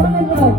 Thank you.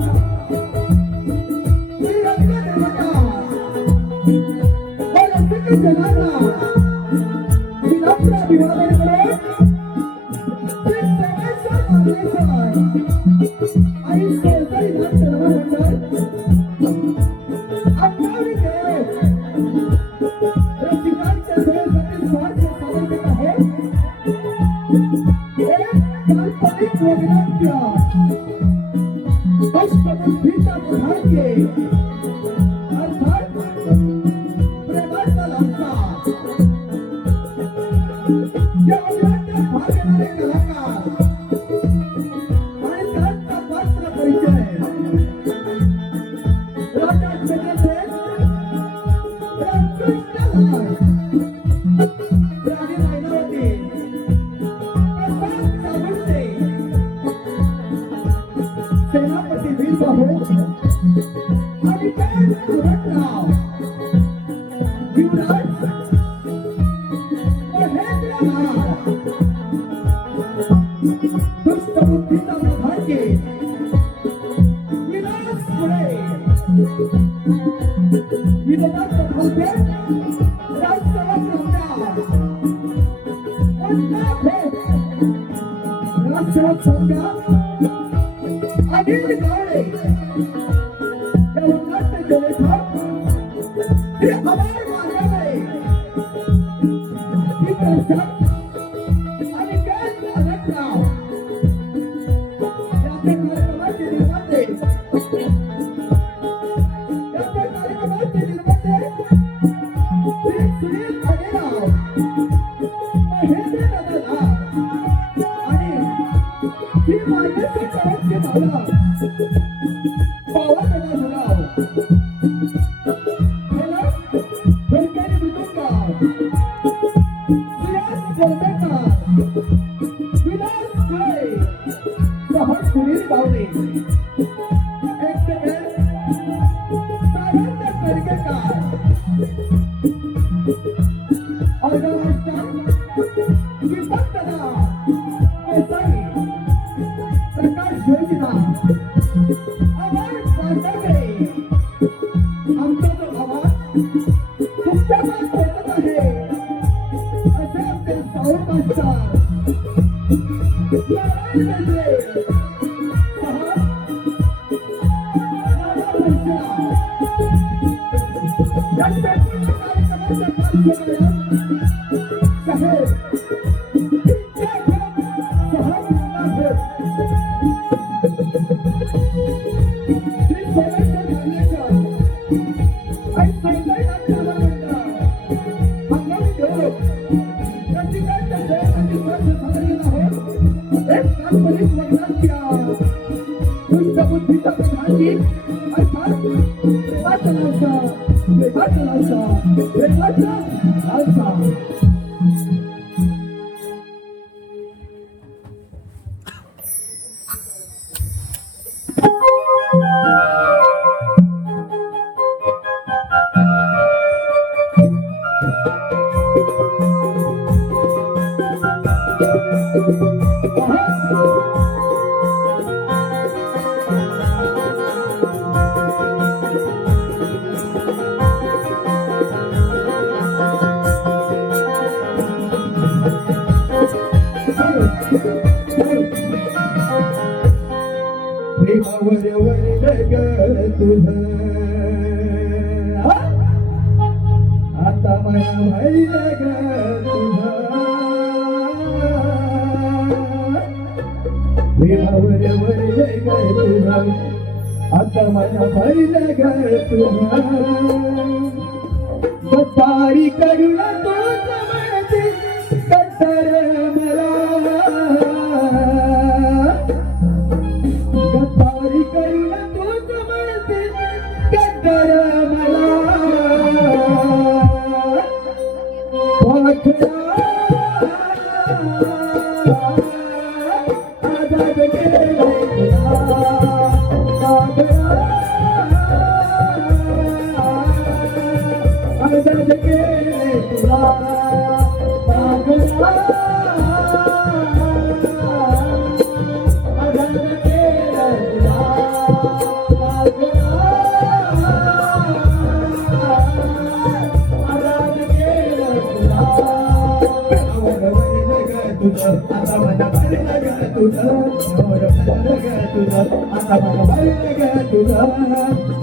तुझं मोर भरलं ग तुझं आता मला भरलं ग तुझं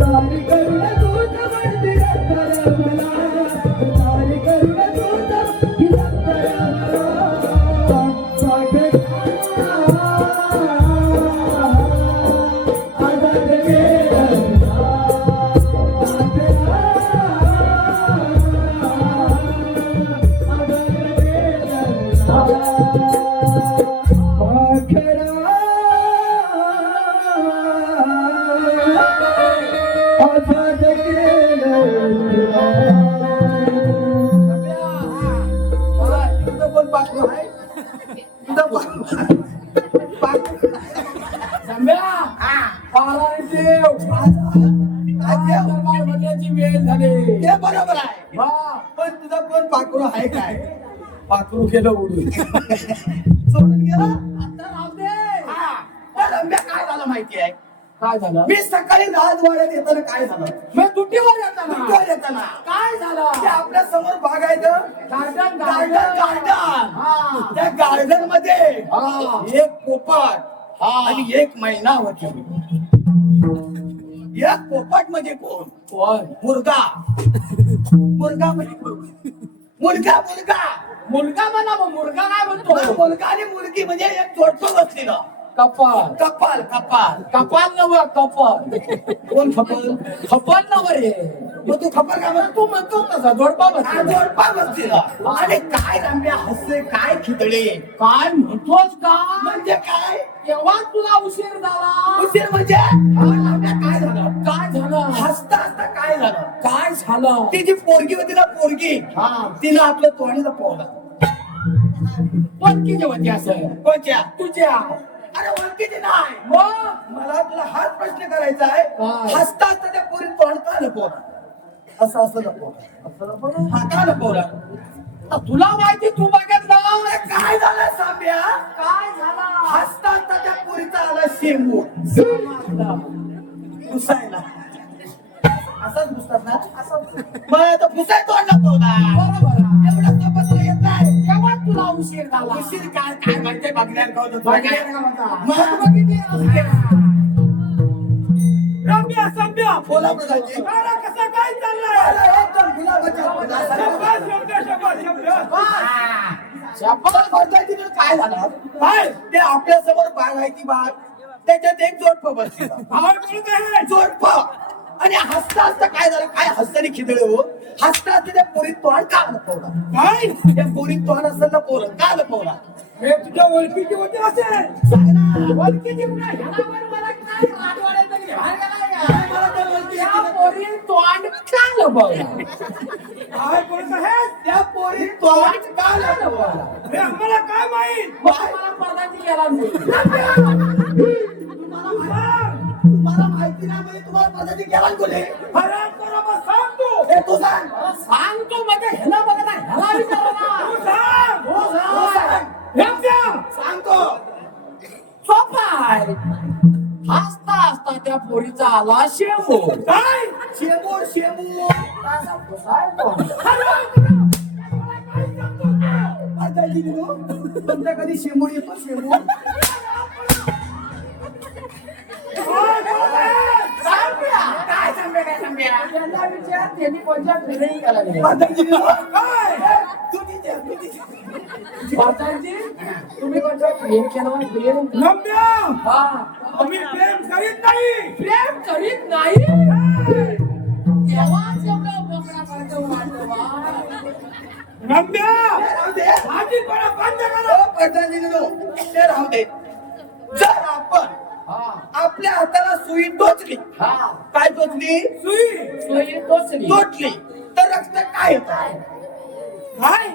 तारी करून तूच म्हणती रत्तर मला तारी करून तूच रत्तर मला माझे आजाद गेलं बरोबर आहे पण तुझा कोण पाखरू आहे काय पाखरू गेलं उडून सोडून गेला आता राहू दे त्या रम्या काय झालं माहिती आहे काय झालं मी सकाळी राजवाड्यात येताना काय झालं मी दुटीवर येताना काय झालं ते आपल्या समोर बाग आहे गार्डन गार्डन त्या गार्डन मध्ये एक पोपट आणि एक मैना होती एक पोपट म्हणजे कोण मुलगा मुलगा म्हणजे मुलगा मुलगा मुलगा म्हणा मग मुलगा काय म्हणतो मुलगा आणि मुलगी म्हणजे एक जोडपं बसलेलं कपाल कपाल कपाल कपाल नव कपाल कोण खपल खपाल नव रे मग तू खपर का म्हणतो तू म्हणतो कसा जोडपा बसला जोडपा बसलेला आणि काय रम्या हसले काय खिदळे काय म्हणतोस का म्हणजे काय केव्हा तुला उशीर झाला उशीर म्हणजे रम्या काय झालं काय झालं हसता हसता काय झालं काय झालं ती जी पोरगी होती ना पोरगी तिला आपलं तोंडीला पोहलं पण किती होती असं कोणत्या तुझ्या अरे ओळखीची नाही मग मला तुला हाच प्रश्न करायचा आहे काय? हसता हसता त्या पोरी तोंड का लपवलं असं असं लपवलं हा का लपवलं तुला माहिती तू बघितलं अरे काय झालं साम्या काय झालं हसता हसता त्या पोरीचा आला शेंबू पुसायला असंच पुसतात ना असं मग आता पुसाय तोंड लपवला बरोबर एवढं सोपं तुला येत नाही केव्हा तुला उशीर झाला उशीर काय काय माहितीये बघण्यात गावत रम्या सम्या बोला प्रधानजी कसं काय चाललंय काय झालं काय ते आपल्या समोर बाग आहे ती बाग त्याच्यात एक जोडपं बसले जोडपं आणि हसता हसता काय झालं काय हसतानी खिदळे हो हसता हसता त्या पोरीत तोंड का लपवला काय त्या पोरीत तोंड असं लपवलं का लपवला हे तुझ्या ओळखीची होती असेल सांग ना ओळखीची पुन्हा ह्याला मला काय राजवाड्यात तरी बाहेर गेला मला तर ओळखी त्या येते ना. पोरी तोंड का लपवला काय बोलत आहे त्या पोरीत तोंड का लपवला हे आम्हाला काय माहित मला पदाची गेला तुम्हाला माहिती नाही म्हणजे तुम्हाला पद्धती केला कोणी सांग तू हे तू सांग सांगतो म्हणजे ह्याला बघा ना ह्याला विचारा ना हो सांग सांगतो सोपाय हसता हसता त्या पोरीचा आला शेंबू काय शेमूर शेमूर आता तुमच्या कधी शेमूर येतो शेमूर काय सांगते काय सांगते त्यांना विचार त्यांनी कोणत्या ट्रेनिंग केला पाटांची तुम्ही कोणत्या प्रेम केलं प्रेम आम्ही प्रेम करीत नाही प्रेम करीत नाही तेव्हाच एवढं बोकडासारखं वाटतं ते राहू दे जर आपण आपल्या हाताला सुई टोचली काय टोचली सुई टोचली टोचली तर रक्त काय येत काय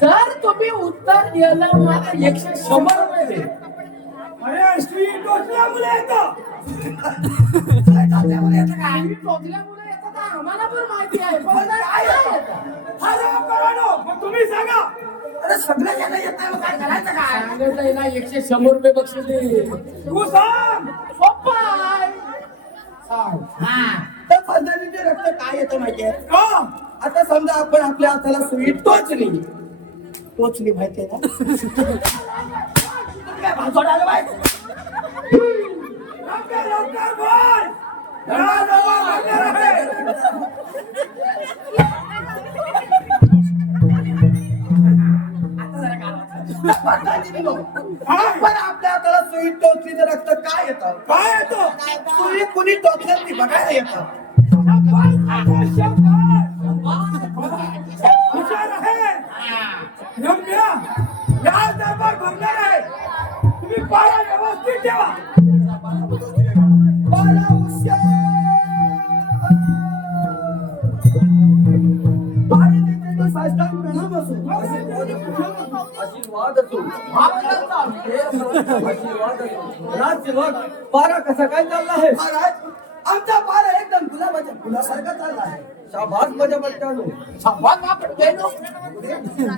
जर तुम्ही उत्तर दिलं मला 100 रुपये दे अरे सुई टोचल्यामुळे येतं टोचल्यामुळे येतं का आम्हाला पण माहिती आहे पण काय येतं मग तुम्ही सांगा अरे सगळं ज्यांना येत नाही मग काय करायचं काय सांगितलंय ना 100 रुपये बक्षीस दे तू सांग सोपा आहे सांग तर पद्धतीचे रक्त काय येतं माहितीये आता समजा आपण आपल्या हाताला सुई टोचली माहितीये ना काय भाजवड आलं बाई लवकर बोल. राजसभा भरणार आहे. पण आपल्या हाताला सुई टोचली तर रक्त काय येतं? काय येतो? सुई कुणी टोचलं ती बघायला येतं. हुशार आहे. रम्या, या दरबार भरणार आहे. तुम्ही पाया व्यवस्थित ठेवा. बाळा हुशार. बाळा देशाचे साष्टांग प्रणाम असो. आशीर्वाद असो. आशीर्वाद असो. राजसेवक, पारा कसा काय चालला आहे? महाराज आमचा पारा एकदम गुलाबाच्या फुलासारखा चालला आहे. शाबास माझ्या बच्चानो.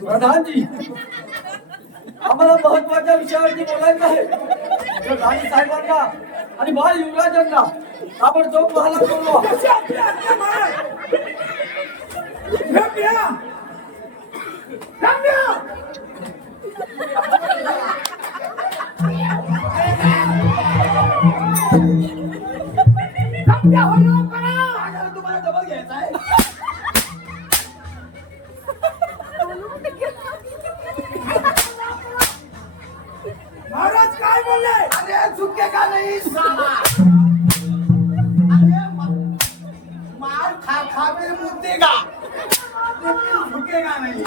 प्रधानजी, आम्हाला महत्वाच्या विषयावरती बोलायचं आहे. तर राणी साहेबांना आणि बाल युवराजांना ताबडतोब महालात बोलवा. रम्या, रम्या, रम्या, हो लवकर आ. महाराज तुम्हाला डबल घ्यायचा आहे. महाराज काय बोलले? अरे झुकेगा नहीं साला. अरे मार खा खा फिर मुद्देगा लेकिन झुकेगा नहीं.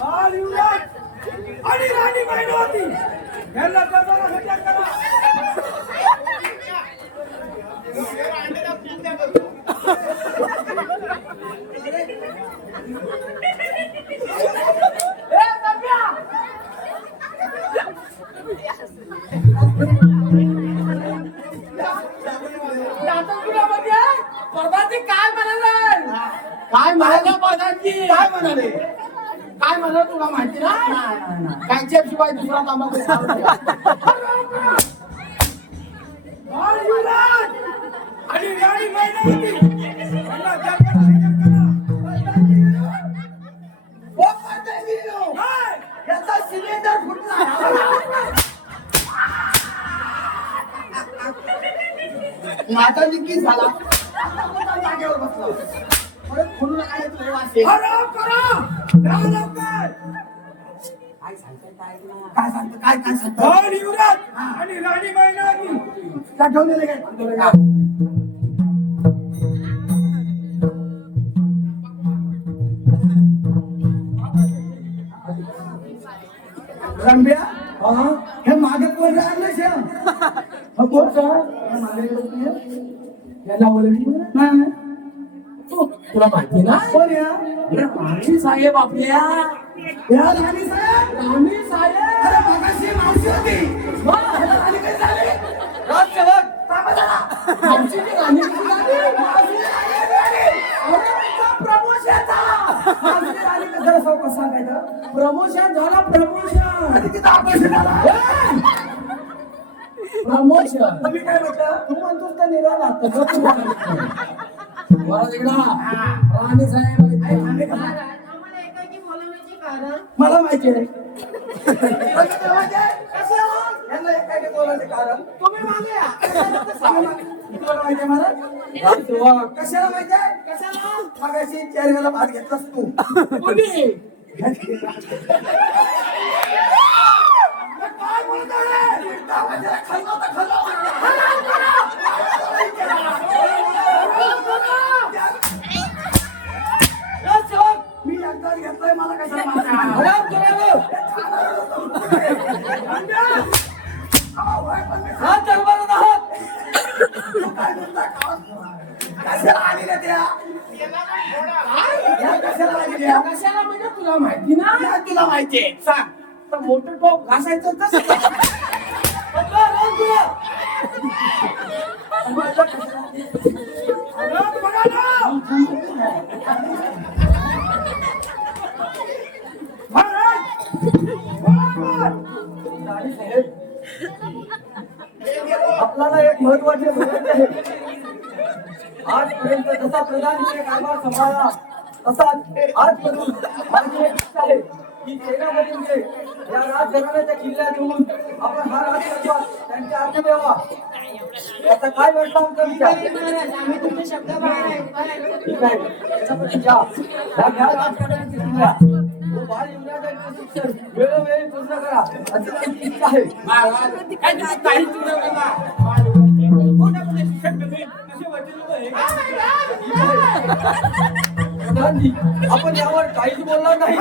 बाल युवराज आणि राणी मायनवती यांना दरबारात हजर करा. ए, रम्या! प्रधानजी काय म्हणाले? काय म्हणाले प्रधानजी? काय म्हणाले? काय म्हणाले तुला माहिती ना? कायच्या शिवाय दुसरा तांबाखू खाऊ नये. बाल युवराज आणि राणी मायनवती यांना दरबारात हजर करा. ओ प्रधानजीनो, काय? याचा सिलेंडर फुटला. माझा निकी झाला. जागेवर बसला. परत खोलून आले तुझे वासे. आराम करा. जा लवकर. काय सांगतो काय सांगतो? बाल युवराज आणि राणी मायनवती ठेवलेले काय? रंब्या, हे मागे कोण राहिलं श्याम? कोण मागे याला ओळखली ना? तुला माहिती ना? कोण या? राणी साहेब आपल्या या राणी साहेब. राणी साहेब अरे मागाशी मावशी होती. राणी कधी झाली? राजसेवक, आमची राणी कशी झाली? मावशी राणी झाली. अरे तुमचा प्रमोशन झाला. मावशी राणी कसं कसं सांगायचं? प्रमोशन झाला. प्रमोशन आणि तिथं ऑपरेशन झाला. प्रमोशन तुम्ही काय म्हटलं? तू म्हणतोस का निराला राणी साहेब आम्हाला एकाकी बोलवण्याचे कारण मला माहिती आहे. तुला माहिती आहे? यांना एकाने बोलायचं कारण तुम्ही मागे या. तुला माहिती आहे मला? राजसेवक, कशाला माहिती आहे? कशाला? मागाशी 4 वेळा भात घेतलास तू. कोणी? काय बोलत आहे? गावाच्या खाल्लं होतं, खाल्लं होतं. राजसेवक, मी एकदाच घेतलाय, मला कशाला माहिती? आराम करावं. राज दरबारात आहात. तू काय म्हणता? कशाला आलेल्या त्या? या कशाला आलेल्या? कशाला म्हणजे तुला माहिती ना? या तुला माहिती आहे. सांग. तर मोठं टोप घासायचं कसं? बघा ना. राणी साहेब, आपल्याला एक महत्वाचे बोलायचे आहे. आजपर्यंत जसा प्रधानजीने कारभार सांभाळला तसाच आजपासून माझी एक इच्छा आहे की सेनापतींचे या राजघराण्याच्या किल्ल्यात येऊन आपण हा राजदरबार त्यांच्या आज्ञा द्यावा. आता काय वाटलं आमचा विचार? महाराज आम्ही तुमचे शब्द पाळले. ठीक आहे, सेनापती घ्या घ्या राजघराण्याची किल्ला. तो बाल इंग्रजांचे शिक्षण वेळोवेळी पूर्ण करा अशी आमची इच्छा आहे. महाराज काय तुम्ही काही चुकलं का? कोणाकडे शिक्षण कमी असे वचन होते. प्रधानजी, आपण यावर काहीच बोलणार नाही.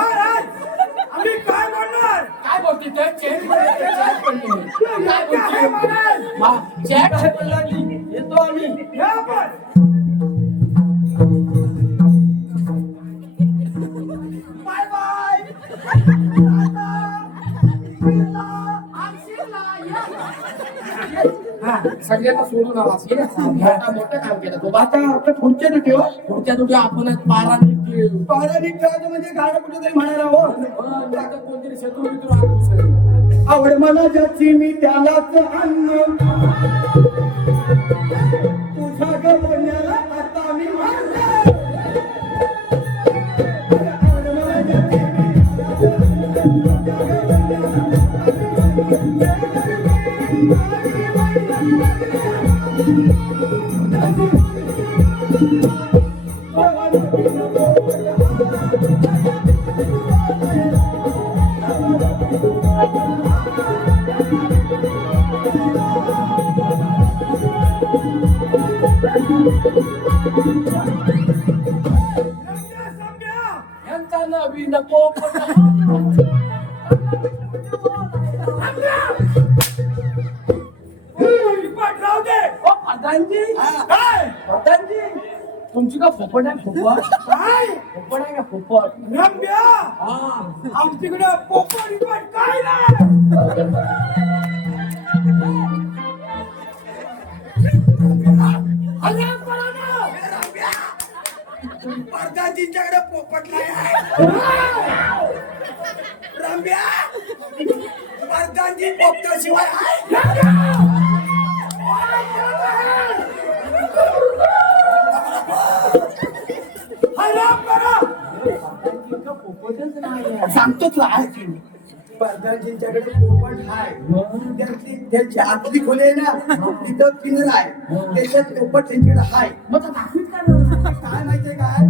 आम्ही काय बोलणार? काय बोलते ते? चेट पडले, चेट पडले. काय बोलते महाराज? ठीक आहे प्रधानजी, येतो आम्ही. Bye bye. सगळ्यांना सोडून आला मोठा मोठं काम केलं तो. आता आपलं पुढच्या ड्युटी हो. पुढच्या तुझ्या आपणच पारा निघतील. पारानिक खेळायचं म्हणजे गाणं कुठेतरी म्हणायला हो. कोणतरी शत्रू मित्र आणतो. आवड मला ज्याची मी त्यालाच अन्न तुझ्या गवण्याला आता मी मारलं. आवड मला ज्याची मी यांचा नवी नको राहू दे. ओ प्रधानजी, काय प्रधानजी, तुमची का फोपट आहे? फोपट काय? फोपट आहे का फोपट? रम्या, आमच्याकडे पोपट इपट काय नाही. प्रधानजींच्याकडे पोपट नाही आहे. रम्या, प्रधानजी पोपटाशिवाय आहे. पोपटच नाही. सांगतोच आहे की प्रधानजींच्याकडे पोपट आहे. त्यांची आतली खोली आहे ना, तिथं पिनर आहे. त्याच्यात पोपट त्यांच्याकडे आहे. मग तर दाखवीत का ना? काय माहितीये काय,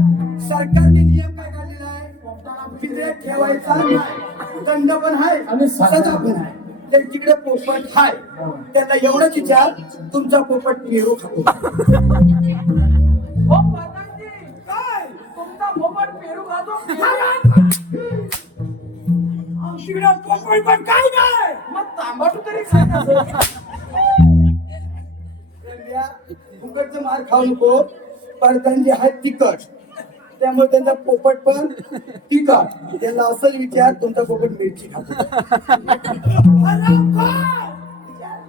सरकारने नियम काय काढलेला आहे? पोपटाला पिंजऱ्यात ठेवायचा नाही. दंड पण आहे आणि सजा पण आहे. त्यांच्याकडे पोपट आहे. त्यांना एवढंच विचार, तुमचा पोपट पेरू खातो. ओ प्रधानजी, काय तुमचा पोपट पेरू खातो? आमच्याकडे पोपट पण काय नाही. मग तांबाटू तरी खात असेल. फुकटचं मार खाऊ नको. प्रधानजी आहे तिखट, त्यामुळे त्यांचा पोपट पण तिखट. त्यांना असं विचार, तुमचा पोपट मिरची खातो.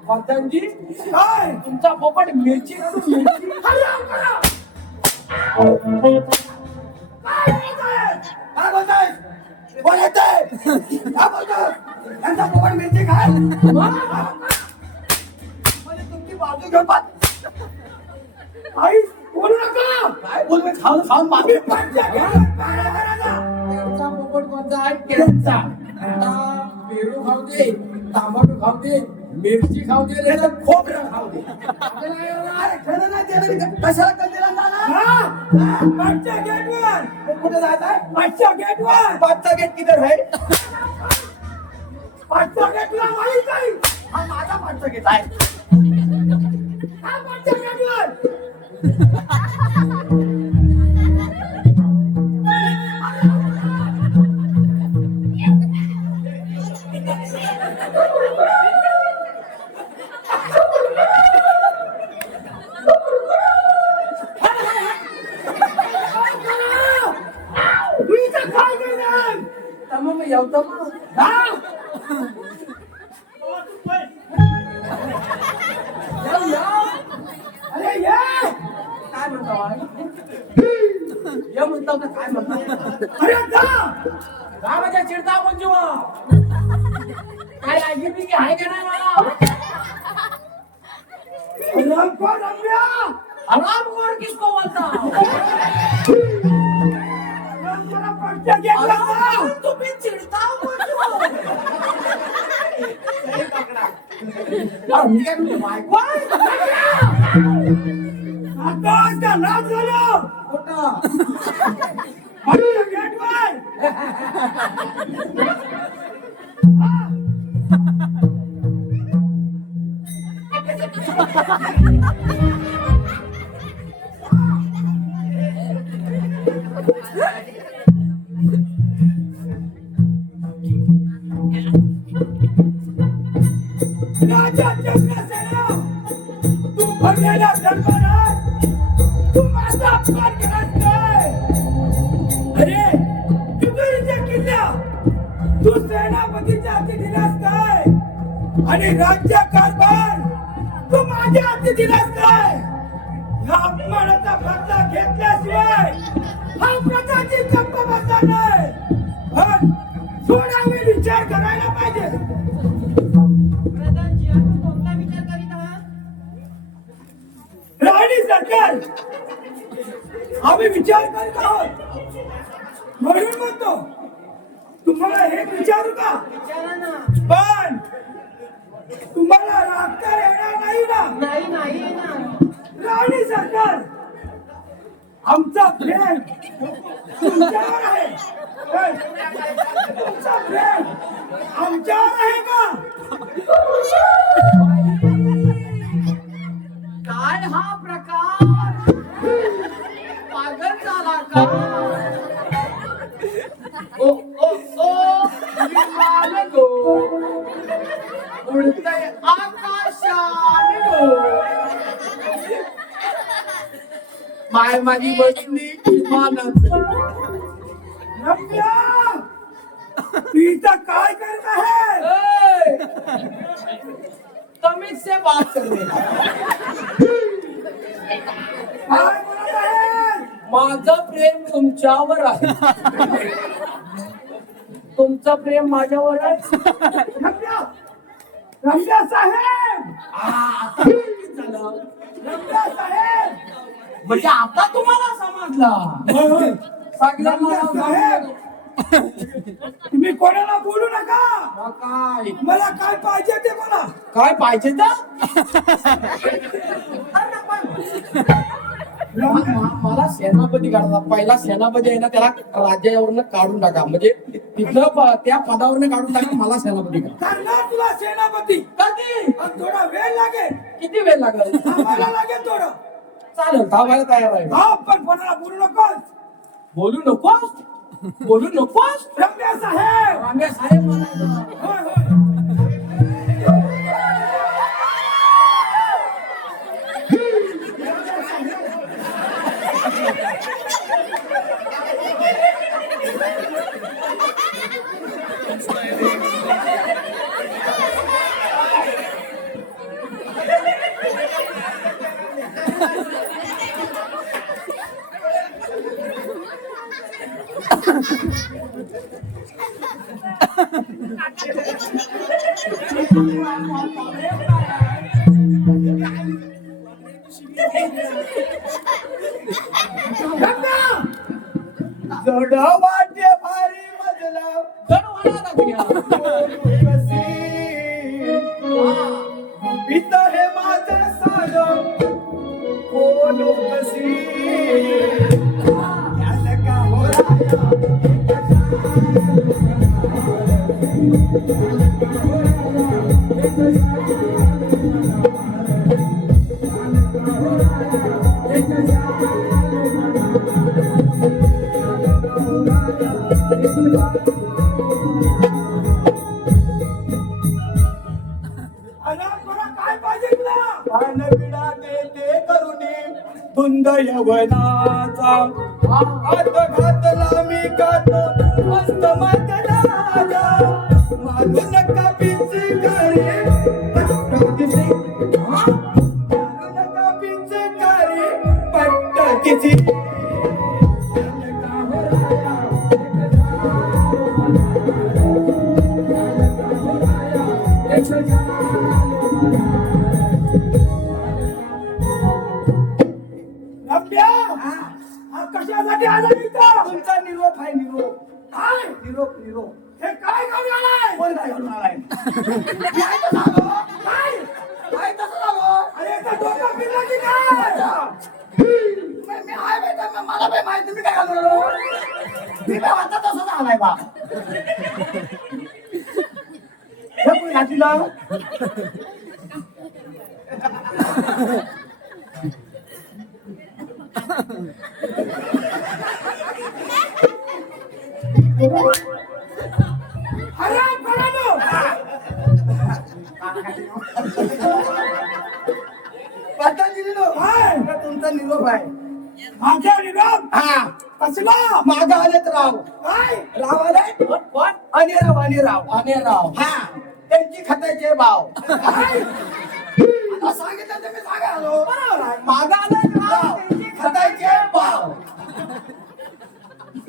प्रधानजी, काय तुमचा पोपट मिरची खातो? मिरची काय बोलताय? बोलताय? काय बोलतोय? त्यांचा पोपट मिरची खाय. म्हणजे तुमची बाजू घेऊन पाहत. आई बोलू नका. काय बोलू? खाऊन खाऊन मागे त्यांचा पोपट कोणता आहे? त्यांचा. आता पेरू खाऊ दे, तांबाटू खाऊ दे, मिरची खाऊ दे, त्याचं खोबरं खाऊ दे. आपल्याला एवढं अरे खरं नाही त्याला कशाला कंदीला जाणार? पाठच्या गेटवर. कुठे जायचंय? पाठच्या गेटवर. पाचचा गेट किधर आहे? पाठच्या गेटला माहित आहे. हा माझा पाचचा गेट आहे. हा पाठच्या गेटवर. मग येवतो मग अरे ये काय म्हणतो ये म्हणतो का काय म्हणतो अरे जा माझ्या चिडता पण जीवा काय लागी मी आहे का नाही मला आराम कर किसको बोलता तुम्ही चिडता मी काय तुझी बायको आहे? आकाश का नाच झालं खोटा गेटवर राजा चंद्रसेना तू भरलेला दरबारात तू माझा अपमान केलास काय? अरे तिजोरीच्या किल्ल्या तू सेनापतीच्या हाती दिलास काय? आणि राज्य कारभार तू माझ्या हाती दिलास काय? या अपमानाचा बदला घेतल्याशिवाय हा प्रजाची गप्प बसणार नाही. पण थोडा वेळ विचार करायला पाहिजे. प्रधानजी, आपण कोणता विचार करीत आहात? राणी सरकार आम्ही विचार करीत आहोत म्हणून म्हणतो तुम्हाला हे विचारू का? विचारा ना. पण तुम्हाला रागता येणार नाही ना? नाही नाही येणार. राणी सरकार आमचा प्रेम तुमच्यावर आहे. पण तुमचा प्रेम आमच्यावर आहे का? काय हा प्रकार? पागल झाला का? ओ ओ ओ विमान गो उडतय आकाशाने गो माय माझी बसली विमानात. रम्या तू इथं काय करत आहे? कमीच से बात कर रहे हैं. काय बोलत आहे? माझं प्रेम तुमच्यावर आहे. तुमचं प्रेम माझ्यावर आहे. रम्या रम्या साहेब झालं. रम्या साहेब म्हणजे आता तुम्हाला समजलं. सगळ्यांना रम्या साहेब तुम्ही कोणाला बोलू नका. काय मला काय पाहिजे ते मला. काय पाहिजे मला सेनापती काढा. पहिला सेनापती आहे ना त्याला राज्यावरनं काढून टाका. म्हणजे तिथलं त्या पदावरनं काढून टाका. मला सेनापती करा. करणार तुला सेनापती. कधी? पण थोडा वेळ लागेल. किती वेळ लागेल? थांबायला लागेल थोडं. चालेल थांबायला तयार आहे. हा पण कोणाला बोलू नकोस. बोलू नकोस. बोलू नकोस. रम्या साहेब रांगे साहेब म्हणायचं. होय होय जड वाटे भारी मजला जण म्हणाला तुझ्या. कशी पित हे माझं साग बोलू कशी याला का हो काय पाहिजे तुला? पान विडा देते करुणी धुंद यवनाचा हात घातला मी कातो मस्त मतदागा मारू नका पिचकारी पट्ट मारू नका पिचकारी पट्ट किसी कशासाठी आला इथं? तुमचा निरोप आहे निरोप. काय निरोप? निरोप हे काय करून आलाय? कोण काय करून आलाय? आराम करा नो. पतंजली नो काय? तुमचा निरोप आहे. माझ्या निरोप हा कसला माग आलेत राव. काय राव आले कोण? अनिराव अनिराव. आणि राव हा त्यांची खताचे भाव. काय आता सांगितलं तुम्ही सांगा आलो. माग आलेत राव त्यांची खताचे भाव.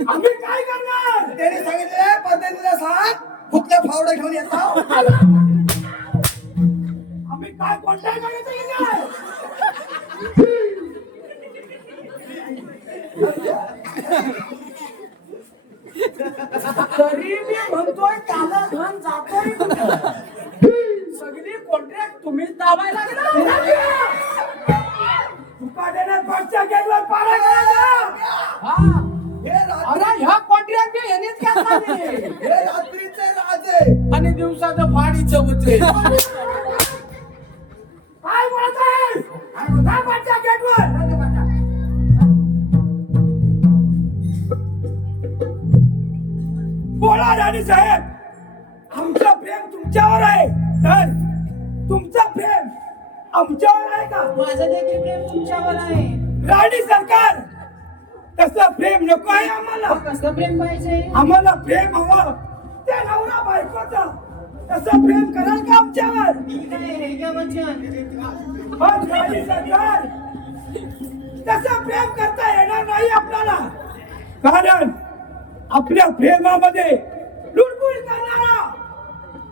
आम्ही काय करणार त्याने सांगितले पतंजलीला सांग कुठल्या फावडं घेऊन येतो. आम्ही काय कोणत्याही करायचं की काय तरी मी म्हणतोय त्याला धन जातोय कुठं? सगळी कॉन्ट्रॅक्ट तुम्हीच दाबायला लागला. तुका देणार पाठच्या गेटवर पारा करायचा हा हे रात्री अरे ह्या कॉन्ट्रॅक्ट यांनीच घेतला नाही. हे रात्रीचे राजे. आणि दिवसाचं फाडीचं होते. काय बोलत आहेस काय पाठच्या गेटवर बोला राणी साहेब आमचं प्रेम तुमच्यावर आहे तर तुमचं प्रेम आमच्यावर आहे का माझं देखील प्रेम तुमच्यावर आहे. राणी सरकार तसं प्रेम नको आहे आम्हाला कसं प्रेम पाहिजे? आम्हाला प्रेम हवं त्या नवरा बायकोचं तसं प्रेम कराल का आमच्यावर ठीक आहे हे घ्या वचन. पण राणी सरकार तसं प्रेम करता येणार नाही आपल्याला कारण आपल्या प्रेमामध्ये लुडबुड करणारा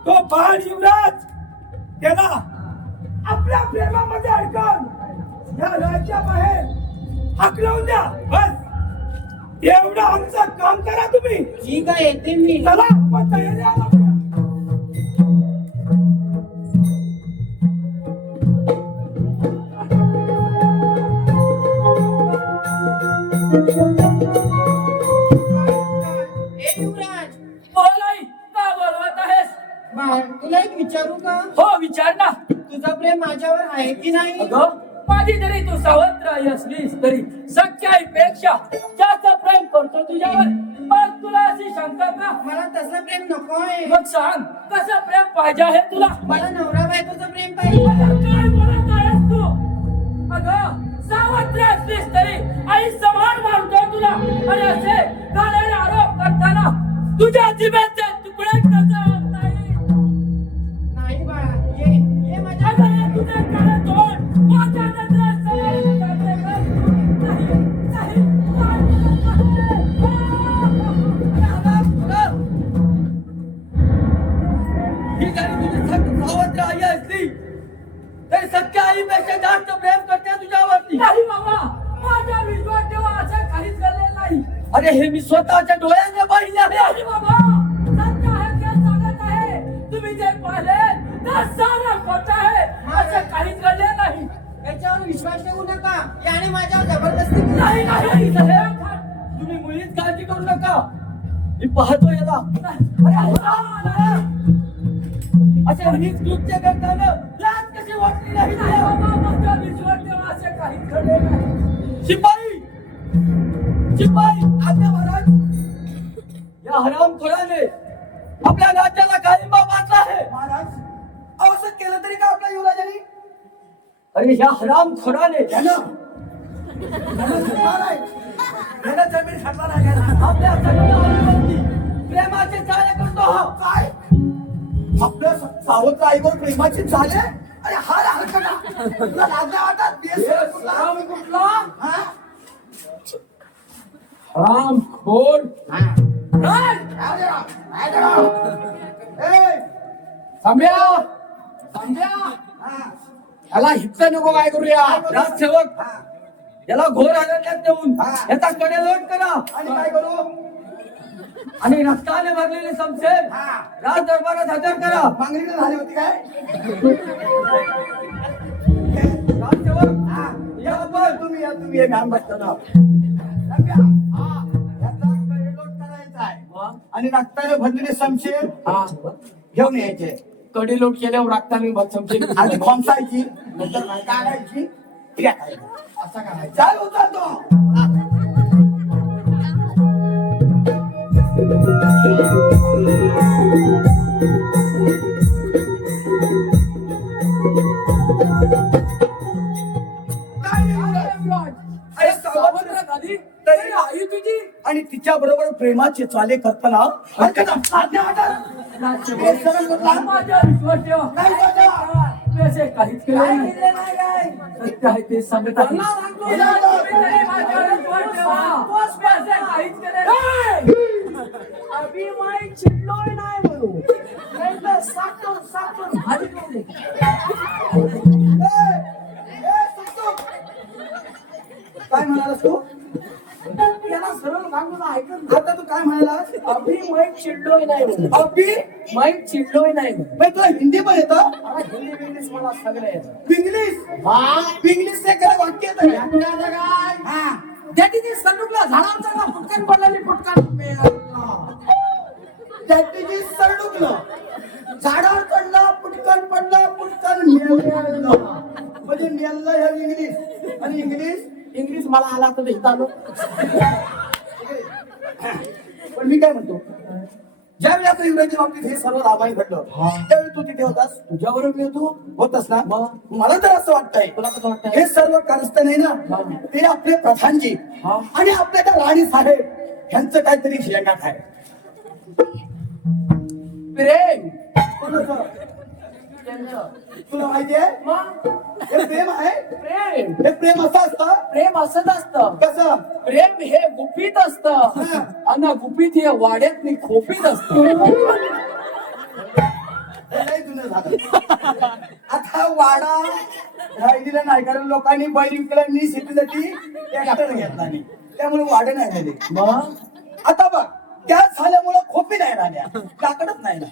तो बाळ युवराज त्याला आपल्या प्रेमामध्ये अडकून या राज्याबाहेर हाकलवून द्या बस एवढं आमचं काम करा तुम्ही ठीक आहे येते मी. चला आपण तयारी आहोत. ए युवराज बोलाई का बोलवत आहेस बाळ तुला एक विचारू का? हो विचार ना तुझं प्रेम माझ्यावर आहे की नाही? अगं माझी जरी तू सावत्र आई असलीस तरी सख्याईपेक्षा जास्त प्रेम करतो तुझ्यावर मग तुला अशी शंका का मला तसं प्रेम नको आहे. मग सांग कसं प्रेम पाहिजे आहे तुला मला नवरा बायकोचं प्रेम पाहिजे. काय बोलत आहेस तू अगं सावत्र असलीस तरी आई समान मानतो तुला आणि असे घाणेरडे आरोप करताना तुझ्या जिभेचे तुकडे कसे होत नाही नाही बाळा ये माझ्या अगं हे तुझे काळे तोंड माझ्या नजरेसमोर उतरते का? नाही, नाही, ही जरी तुझी सावत्र आई असली तरी सख्या आईपेक्षा जास्त प्रेम करते तुझ्यावरती. नाही बाबा माझ्या विश्वास ठेवा असं काहीच झाले नाही अरे हे मी स्वतःच्या डोळ्याने पाहिले आहे. नाही बाबा सत्य आहे ते सांगत आहे तुम्ही जे पाहिले ते सारं खोटं आहे असं काहीच घडले नाही याच्यावर विश्वास ठेवू नका. याने माझ्यावर जबरदस्ती केली. नाही नाही साहेब. तुम्ही मुळीच काळजी करू नका. मी पाहतो याला. असे हीच कृत्य करताना लाज कशी वाटली नाही नाही तुला? बाबा माझ्या विश्वास ठेवा असं काहीच घडले नाही शिपाई शिपाई आज्ञा महाराज. या हरामखोराने आपल्या राज्याला काळिंबा बांधला आहे. महाराज अहो, असं केलं तरी का आपल्या युवराजांनी अरे ह्या हरामखोराने महाराज याला जमीन खाटला नाही याला. आपल्या सगळ्या आईवरती प्रेमाचे चाळे करतो हा. काय आपल्या सावत्र आईवर प्रेमाची झाले अरे हा हरकत तुला लाजा वाटत देश कुठला? हराम कुठला? हा? हरामखोर. काय? काय देणार? काय देणार? ए, थांब्या थांब्या. हा, याला हिप्त नको काय करूया राजसेवक. हा. याला घोर अरण्यात देऊन हा. याचा कडेलोट करा आणि काय करू आणि रक्ताने भरलेले समशेर हा. राज दरबारात हजर करा. मागणीला झाली होती काय राजसेवक हा. या आपण. तुम्ही हे घाम बसताना रम्या, याचा कडेलोट करायचा आहे आणि रक्ताने भरलेले समशेर हा. घेऊन यायचे कडी लोट केल्यावर राखताना चमचे आधी खोमसायची नंतर काय काढायची फेकायची. असा करायचा चाल होता तो अरे सावत्र झाली तरी आई तुझी आणि तिच्या बरोबर प्रेमाचे चाले करताना हरकत साध्य वाटत. हे सरळ करता. माझ्या विश्वास ठेवा नाही वाटत. मी असे काहीच केले नाही सत्य आहे ते सांगत आहे तुम्ही तरी माझ्यावर विश्वास ठेवा. मी असे काहीच केले नाही. अभिमान चिडलोय नाही म्हणू नाहीतर साखर भाजी करून दे. काय म्हणालास तू? याला सरळ सांगून ऐकत आता तू काय म्हणालास? अभिमान चिडलोय नाही म्हणू अभि माईक चिडलोय नाही म्हणू भाई तुला हिंदी पण येतं? मला हिंदी इंग्लिश मला सगळं येतं इंग्लिश इंग्लिश से खरं वाक्य येतं का? हा त्या तिथे सनुकला झाडांचा फुटकन पडलेली फुटकन त्याची सरडुकलं झाडावर चढला पुटकन मेलं म्हणजे मेलं हे इंग्लिश आणि इंग्लिश मला आला तर इथं आलो पण मी काय म्हणतो ज्यावेळी आता इंग्रजी बाबतीत हे सर्व रामायण घडलं त्यावेळी तू तिथे होतास तुझ्याबरोबर मी तू होतास ना मला तर असं वाटतंय तुला कसं वाटतंय हे सर्व कारस्थान आहे ना ते आपले प्रधानजी हा. आणि आपल्या त्या राणी साहेब ह्यांचं काहीतरी शेंगात आहे. प्रेम कोणाचं? त्यांचं. तुला माहितीये मग हे प्रेम आहे. प्रेम हे प्रेम असं असतं प्रेम असंच असतं कसं प्रेम हे गुपित असतं आणि गुपित हे वाड्यात नाही खोपीत असतं हे लय जुनं झालं. आता वाडा राहिलेला नाही कारण लोकांनी बैल विकलांनी शेतीसाठी ट्रॅक्टर घेतला नाही त्यामुळे वाडे नाही राहिले. मग आता बघ गॅस झाल्यामुळे खोपी नाही राहिल्या काकडच नाही ना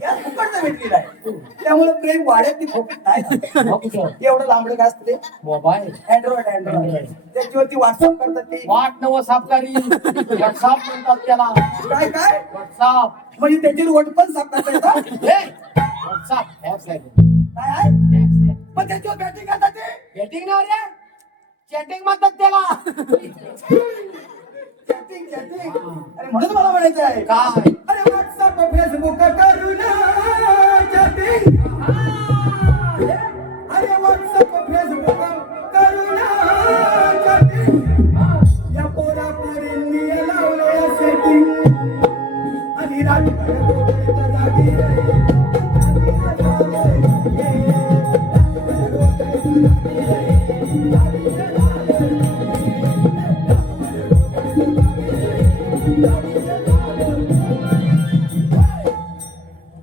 गॅस फुकटचं भेटलेला आहे त्यामुळे प्रेम वाड्यात ती खोपीत नाही राहिलं. मग कुठं? एवढं लांबडं काय असतं ते मोबाईल अँड्रॉइड त्याच्यावरती व्हॉट्सअप करतात ते वाट नव साफकारी व्हॉट्सअप म्हणतात त्याला काय काय व्हॉट्सअप म्हणजे त्याच्यावर वट पण साफ करता येतात व्हॉट्सअप ऍप्स आहे काय आहे ऍप्स आहे पण त्याच्यावर बॅटिंग करतात ते चॅटिंग ना रे चॅटिंग म्हणतात त्याला चॅटिंग अरे म्हणून मला म्हणायचं आहे काय अरे व्हॉट्सअप फेसबुक करून चॅटिंग अरे व्हॉट्सअप फेसबुक करून चॅटिंग या पोरा पोरींनी लावले सेटिंग आणि राजकारण जागी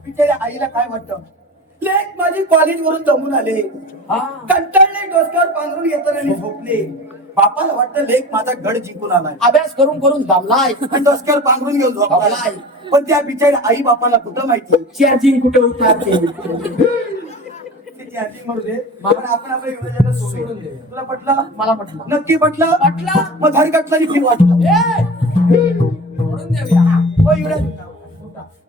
बिचाऱ्या आईला काय वाटतं लेक माझी कॉलेज वरून जमून आले कंटाळले डोसक्यावर पांघरून येताना आणि झोपले बापाला वाटतं लेक माझा गड जिंकून आलाय अभ्यास करून करून दमलाय आणि डोसक्यावर पांघरून घेऊन झोपलाय पण त्या बिचाऱ्या आई बापाला कुठं माहिती चार्जिंग कुठे उतरते त्याची आजी म्हणू दे पण आपण आपल्या युवजनाला सोडून दे तुला पटलं मला म्हटलं नक्की पटलं पटलं. मग धारी कटला देखील वाटलं सोडून देऊया हो, युवराज,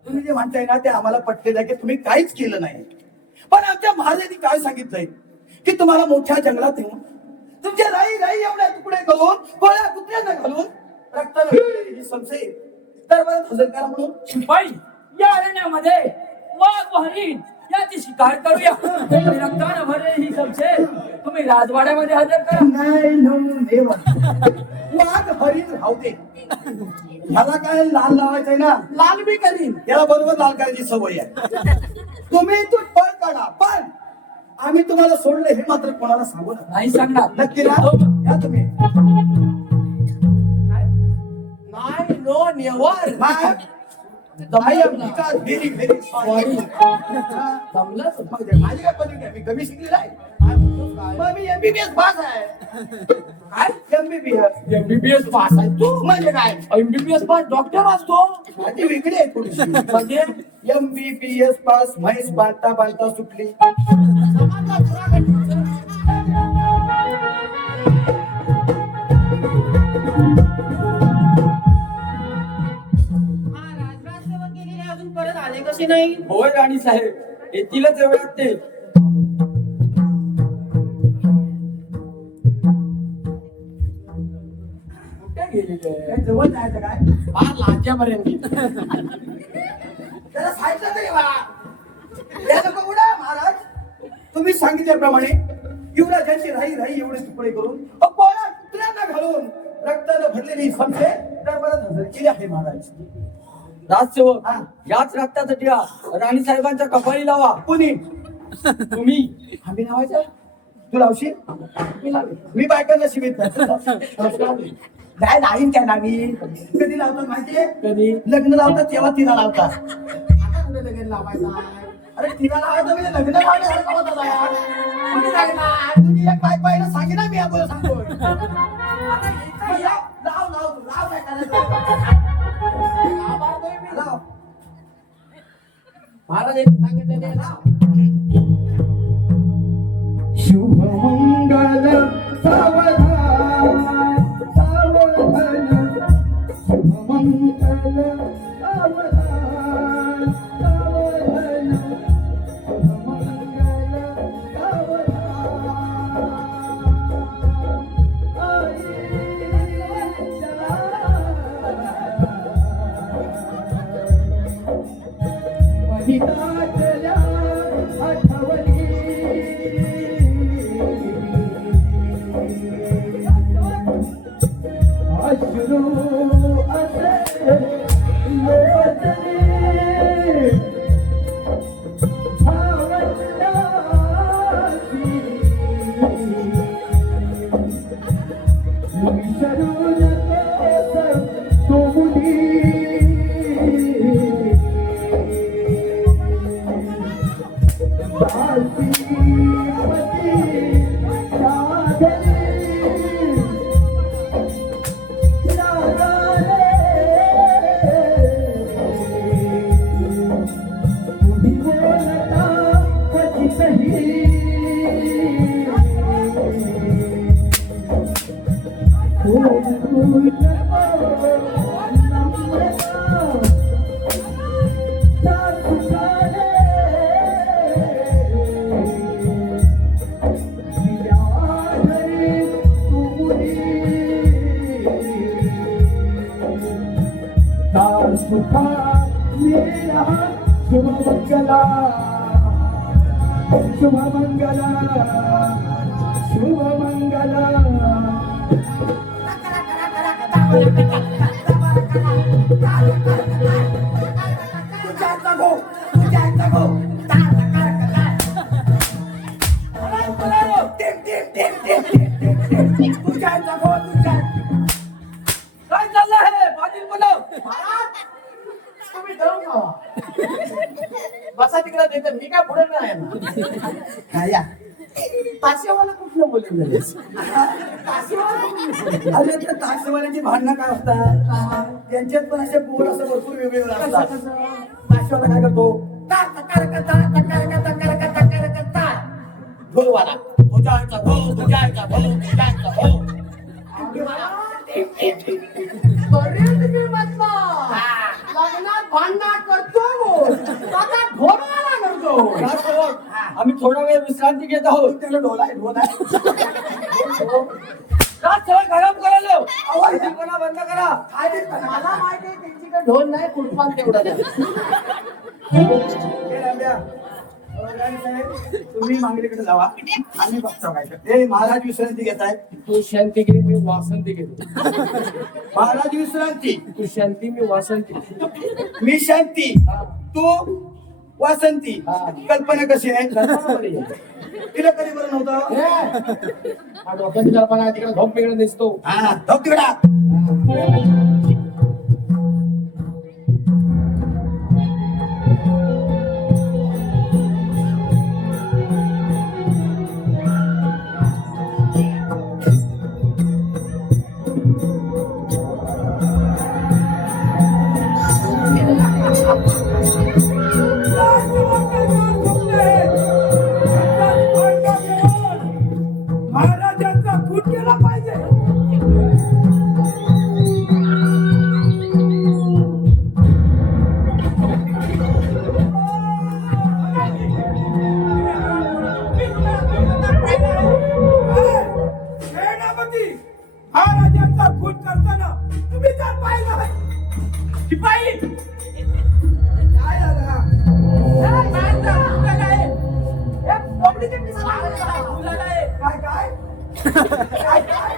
तुम्ही जे म्हणताय ना ते आम्हाला पटलेलं आहे की तुम्ही काहीच केलं नाही पण आमच्या महाराजांनी काय सांगितलंय की तुम्हाला मोठ्या जंगलात येऊन तुमच्या राई एवढ्या तुकडे करून गोळ्या कुत्र्यांना घालून रक्ताला संशय दरबारात हजर करा म्हणून शिपाई या अरण्यामध्ये वाघ हरिण याची शिकार करूया रक्तानं भरले ही संशय तुम्ही राजवाड्यामध्ये हजर करा नाही देव वाघ हरिण राहू दे ह्याला काय लाल लावायचंय ना लाल बी करीन याला बरोबर लाल करायची सवय आहे तुम्ही तो पळ काढा पण आम्ही तुम्हाला सोडलं हे मात्र कोणाला सांगू नका नाही सांगणार नक्की ना या तुम्ही नाही no never very very sorry जमलं माझी काय पदवी आहे मी कमी शिकलेला आहे मग मी एमबीबीएस पास आहे काय एमबीबीएस एमबीबीएस पास आहे तू म्हणजे काय एमबीबीएस पास डॉक्टर असतो माझी वेगळी आहे थोडीशी म्हणजे एमबीबीएस पास म्हैस बांधता सुटली राजराजसेवक गेलेले अजून परत आले कसे नाही होय राणी साहेब येतीलच एवढ्यात ते. कुठे गेलेले? काय जवळ जायचं काय फार लांच्यापर्यंत गेले. त्याला सांगितलं तरी वा त्याला का उडा महाराज तुम्ही सांगितल्याप्रमाणे युवराजांची राही राही एवढे तुकडे करून पोळा कुत्र्यांना घालून रक्तानं भरलेली समजे दरबारात हजर केली आहे महाराज. राजसेवक हा. याच रक्तासाठी राणी साहेबांच्या कपाळी लावा. कोणी तुम्ही आम्ही लावायचं तू लावशील मी बायकांना शिवित काय लावीन त्या नावी कधी लावतात माहितीये कधी लग्न लावतात तेव्हा तिला लावतात आता कुठे लग्न लावायचं अरे तिला लावायचं म्हणजे लग्न लावण्यासारखं होतं ना यार. कुणी लागणार तुझी एक बायको आहे ना सांगे ना मी अगोदर सांगतो आता इथं या, लाव लाव तू, लाव काय करायचं लाव. महाराज यांनी सांगितलं ते लाव. शुभमंगल सावधान सावधान शुभमंगल सावधान सावधान शुभमंगल सावधान महितातल्या आठवणी अश्रू असे लोचने भावंडाची विसरू नकोस तू मुली शुभमंगला शुभमंगला शुभमंगला तुझ्याचा गो तुझ्याचा गो तुझ्याचा गो तुझ्या काय चाललं हे पाटील बोलव. तुम्ही ठरवून खावा. बसा तिकडे देते मी काय पुढे नाही येणार. काय या ताशेवाला कुठलं बोलून झाले अरे त्या ताशवाल्यांची भांडणं काय असतात त्यांच्यात पण असे बोल असं भरपूर वेगवेगळे असतात ताशवाला काय करतो ढोलवाला भुजायचा ढो भुजायचा ढो भुजायचा ढो लग्नात भांडणा करतो आता ढोलवाला करतो. राजसेवक, आम्ही थोडा वेळ विश्रांती घेत आहोत. त्याला ढोल आहे ढोल आहे राजसेवक गरम करायला आवाज बंद करा. मला माहिती आहे त्यांच्याकडे ढोल नाही कुटपान तेवढा द्या. हे राम्या, राणी साहेब, तुम्ही मांगलीकडे जावा आम्ही बघतो काय ते. हे महाराज विश्रांती घेत आहेत तू शांती घे मी वासंती घेतो. महाराज विश्रांती तू शांती मी वासंती. मी शांती तू वासंती कल्पना कशी आहे तिला कधी बरं नव्हतं हा डोक्याची कल्पना आहे तिकडे झोप वेगळं दिसतो. हा धोक तिकडा महाराजांचा खून केला पाहिजे. हा राजांचा खून करताना तुम्ही तर पाहिलं शिपाई काय झालं काय काय काय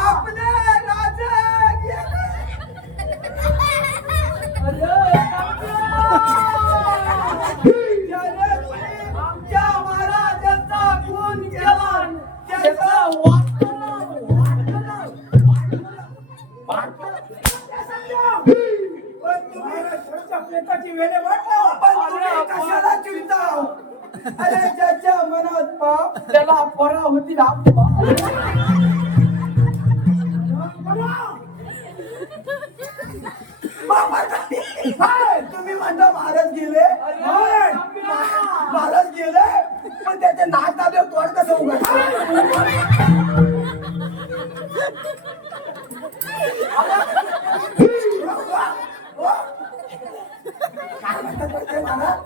आपले राजा गेले. आमच्या महाराजांचा खून केला त्याचा पण तुम्ही प्रेताची वेळे वाट लावा. पण तुम्ही कशाला चिडता अरे ज्याच्या मनात पाप त्याला परावती बाबा काय? तुम्ही म्हणता महाराज गेले होय. महाराज गेले पण त्याच्या नाक आले तोंड कसं उघड काय म्हणतात बरं ते महाराज?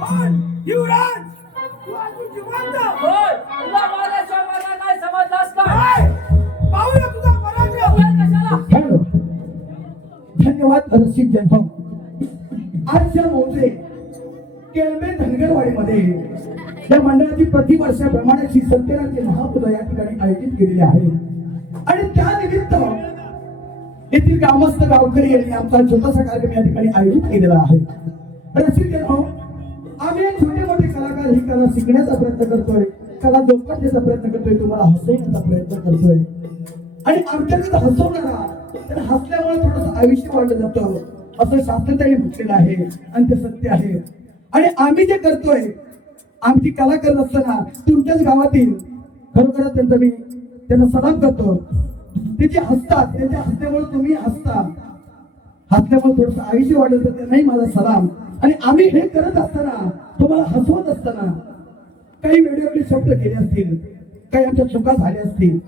पण युवराज तू अजून जिवंत. होय, तुला माझ्याशिवाय मला नाही समजलास का? काय? पाहूया तुझा पराक्रम. कशाला? हॅलो धन्यवाद रसिक जन्म आजच्या मोजे केळवे धनगरवाडीमध्ये या मंडळाची प्रतिवर्षाप्रमाणे श्री सत्यनारायण महापूजा या ठिकाणी आयोजित केलेली आहे आणि त्या निमित्त येथील ग्रामस्थ गावकरी यांनी आमचा छोटासा कार्यक्रम या ठिकाणी आयोजित केलेला आहे. रसिक जन्म आम्ही छोटे मोठे कलाकार ही कला शिकण्याचा प्रयत्न करतोय, कला जोपासण्याचा प्रयत्न करतोय, तुम्हाला हसवण्याचा प्रयत्न करतोय आणि आमच्याकडे हसवणारा तर हसल्यामुळे थोडंसं आयुष्य वाढलं जातं असं शास्त्रज्ञांनी म्हटलेलं आहे आणि ते सत्य आहे. आणि आम्ही जे करतोय आमची कला करत असताना तुमच्याच गावातील खरोखरच त्यांना सलाम करतो. ते जे हसतात त्यांच्या हसल्यामुळे तुम्ही हसता, हसल्यामुळे थोडंसं आयुष्य वाढलं तर त्यांनाही माझा सलाम. आणि आम्ही हे करत असताना तुम्हाला हसवत असताना काही वेगवेगळे शब्द केले असतील, काही आमच्या चुका झाल्या असतील,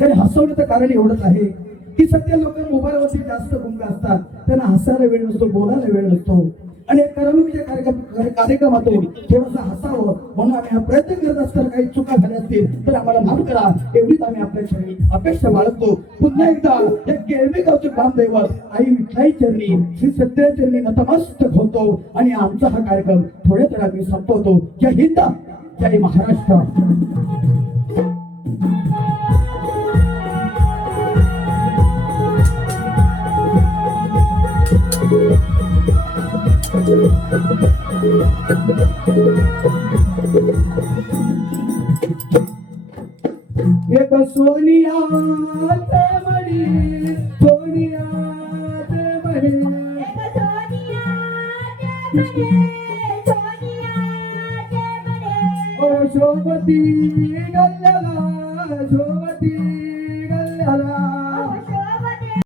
तरी हसवण्याचं कारण एवढंच आहे की सध्या लोक मोबाईलवरती जास्त गुंग असतात, त्यांना हसायला वेळ नसतो, बोलायला वेळ नसतो आणि करमणुकीच्या कार्यक्रमातून थोडंसं हसावं म्हणून आम्ही हा प्रयत्न करत असताना काही चुका झाल्या असतील तर आम्हाला माफ करा एवढीच आम्ही आपल्याकडे अपेक्षा बाळगतो. पुन्हा एकदा या केळवे गावचे ग्रामदैवत आई विठ्ठलाई चरणी श्री सत्यनारायण चरणी नतमस्तक होतो आणि आमचा हा कार्यक्रम थोड्या वेळात आम्ही संपवतो. जय हिंद, जय महाराष्ट्र. एक सोनिया ते म्हणी, सोनिया ते म्हणी, ओ शोभती गल्ल्याला शोभती